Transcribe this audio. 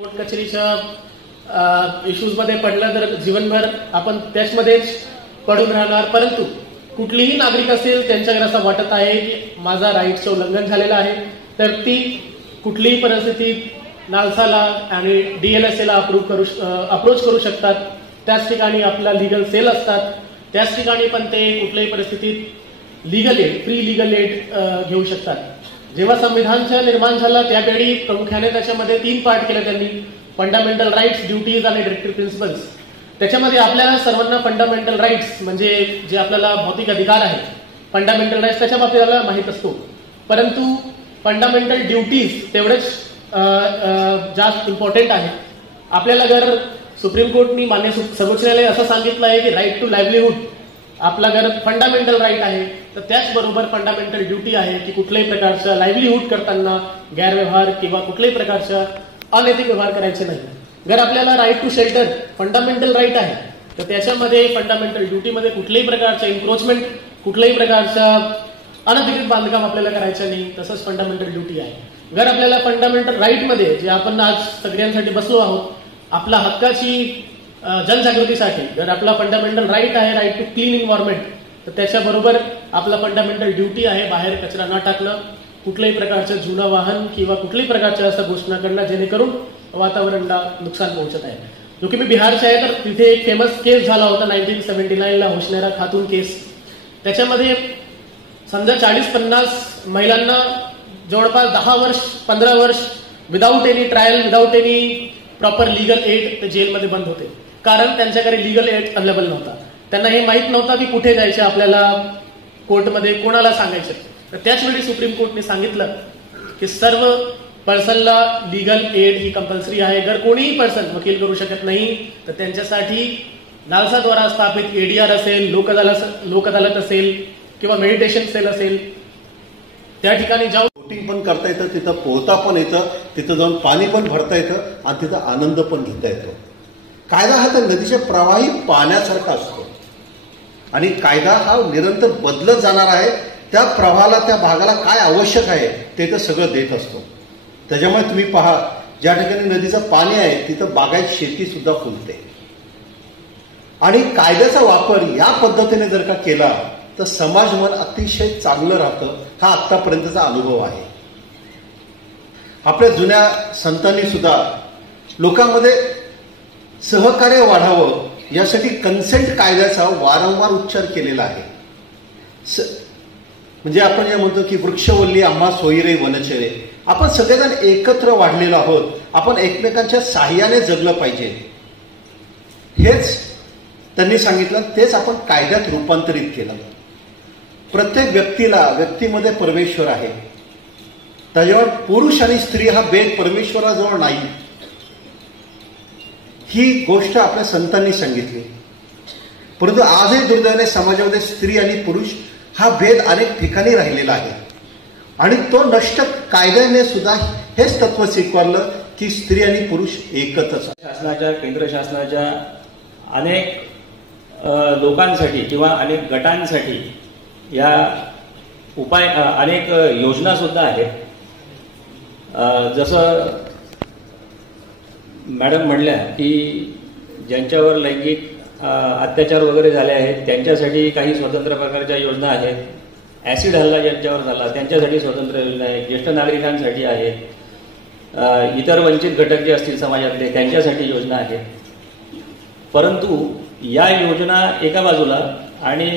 Court कचेरीच्या issues मध्ये पडलं तर जीवनभर आपण त्याचमध्येच पडून राहणार. परंतु कुठलीही नागरिक असेल त्यांच्याकडे असं वाटत आहे की माझा राईट्सचं उल्लंघन झालेलं आहे, तर ती कुठलीही परिस्थितीत नालसाला आणि DLSA अप्रोच करू शकतात. त्याच ठिकाणी आपला लीगल सेल असतात, त्याच ठिकाणी पण ते कुठल्याही परिस्थितीत legal aid, free legal aid घेऊ शकतात. जेव्हा संविधानचं निर्माण झालं त्यावेळी प्रामुख्याने त्याच्यामध्ये 3 पार्ट केले त्यांनी, फंडामेंटल राईट्स, ड्युटीज आणि डायरेक्टिव्ह प्रिन्सिपल्स. त्याच्यामध्ये आपल्या सर्वांना फंडामेंटल राईट्स म्हणजे जे आपल्याला भौतिक अधिकार आहेत, फंडामेंटल राईट्स त्याच्या बाबतीत आपल्याला माहीत असतो. परंतु फंडामेंटल ड्युटीज तेवढेच जास्त इम्पॉर्टंट आहे. आपल्याला जर सुप्रीम कोर्टनी मान्य सर्वोच्च न्यायालय असं सांगितलं आहे की राईट टू लाईव्हलीहूड आपला जर फंडामेंटल राईट आहे, तर त्याचबरोबर फंडामेंटल ड्युटी आहे की कुठल्याही प्रकारचा लाईव्हलीहूड करताना गैरव्यवहार किंवा कुठल्याही प्रकारचा अनैतिक व्यवहार करायचे नाही. जर आपल्याला right to shelter fundamental right आहे, तर त्याच्यामध्ये फंडामेंटल ड्युटीमध्ये कुठल्याही प्रकारचं एन्क्रोचमेंट, कुठल्याही प्रकारचा अनधिकृत बांधकाम आपल्याला करायचं नाही. तसंच फंडामेंटल ड्युटी आहे. जर आपल्याला फंडामेंटल राईटमध्ये जे आपण आज सगळ्यांसाठी बसलो आहोत, आपल्या हक्काची जनजागृतीसाठी जर आपला फंडामेंटल राईट आहे, राईट टू क्लीन एन्व्हायरमेंट, तर त्याच्याबरोबर आपला फंडामेंटल ड्युटी आहे बाहेर कचरा न टाकणं, कुठल्याही प्रकारचं जुनं वाहन किंवा कुठल्याही प्रकारच्या असं घोषणा करणं जेणेकरून वातावरणाला नुकसान पोहोचत आहे. जो की मी बिहारचे आहे, तर तिथे एक फेमस केस झाला होता 1979ला होशनेरा खातून केस. त्याच्यामध्ये समजा 40-50 महिलांना जवळपास 10 वर्ष 15 वर्ष without any trial, without any proper legal aid ते जेलमध्ये बंद होते. कारण त्यांच्याकडे लीगल एड अवेलेबल नव्हता. त्यांना हे माहीत नव्हतं की कुठे जायचं, आपल्याला कोर्टमध्ये कोणाला सांगायचं. तर त्याचवेळी सुप्रीम कोर्टने सांगितलं की सर्व पर्सनला लीगल एड ही कंपल्सरी आहे. जर कोणीही पर्सन वकील करू शकत नाही, तर त्यांच्यासाठी नालसाद्वारा स्थापित ADR असेल, लोक अदालत असेल किंवा मेडिटेशन सेल असेल, त्या ठिकाणी जाऊन बोटिंग पण करता येतं, तिथं पोहता पण येतं, तिथं जाऊन पाणी पण भरता येतं आणि तिथं आनंद पण घेता येतो. कायदा हा तर नदीच्या प्रवाही पाण्यासारखा असतो आणि कायदा हा निरंतर बदलत जाणार आहे. त्या प्रवाहाला, त्या भागाला काय आवश्यक आहे ते तर सगळं देत असतो. त्याच्यामुळे तुम्ही पहा, ज्या ठिकाणी नदीचं पाणी आहे तिथं बागायत शेती सुद्धा फुलते. आणि कायद्याचा वापर या पद्धतीने जर का केला तर समाज मन अतिशय चांगलं राहतं. हा आतापर्यंतचा अनुभव आहे. आपल्या जुन्या संतांनी सुद्धा लोकांमध्ये सहकार्य वाढावं यासाठी कन्सेंट कायद्याचा वारंवार उच्चार केलेला आहे. म्हणजे आपण जे म्हणतो की वृक्षवल्ली आम्हा सोयरे वनचरे, आपण सगळेजण एकत्र वाढलेलो आहोत. आपण एकमेकांच्या साह्याने जगलं पाहिजे, हेच त्यांनी सांगितलं. तेच आपण कायद्यात रूपांतरित केलं. प्रत्येक व्यक्तीमध्ये परमेश्वर आहे. त्याच्यावर पुरुष आणि स्त्री हा भेद परमेश्वराजवळ नाही, ही गोष्ट आपल्या संतांनी सांगितली. परंतु आजही दुर्दैवाने समाजामध्ये स्त्री आणि पुरुष हा भेद अनेक ठिकाणी राहिलेला आहे आणि तो नष्ट कायद्याने सुद्धा हेच तत्व स्वीकारलं की स्त्री आणि पुरुष एकच असतात. शासनाच्या, केंद्र शासनाच्या अनेक लोकांसाठी किंवा अनेक गटांसाठी या अनेक योजना सुद्धा आहेत. जसं मॅडम म्हणल्या की ज्यांच्यावर लैंगिक अत्याचार वगैरे झाले आहेत त्यांच्यासाठी काही स्वतंत्र प्रकारच्या योजना आहेत. ऍसिड हल्ला ज्यांच्यावर झाला त्यांच्यासाठी स्वतंत्र योजना आहेत. ज्येष्ठ नागरिकांसाठी आहेत. इतर वंचित घटक जे असतील समाजातले त्यांच्यासाठी योजना आहेत. परंतु या योजना एका बाजूला आणि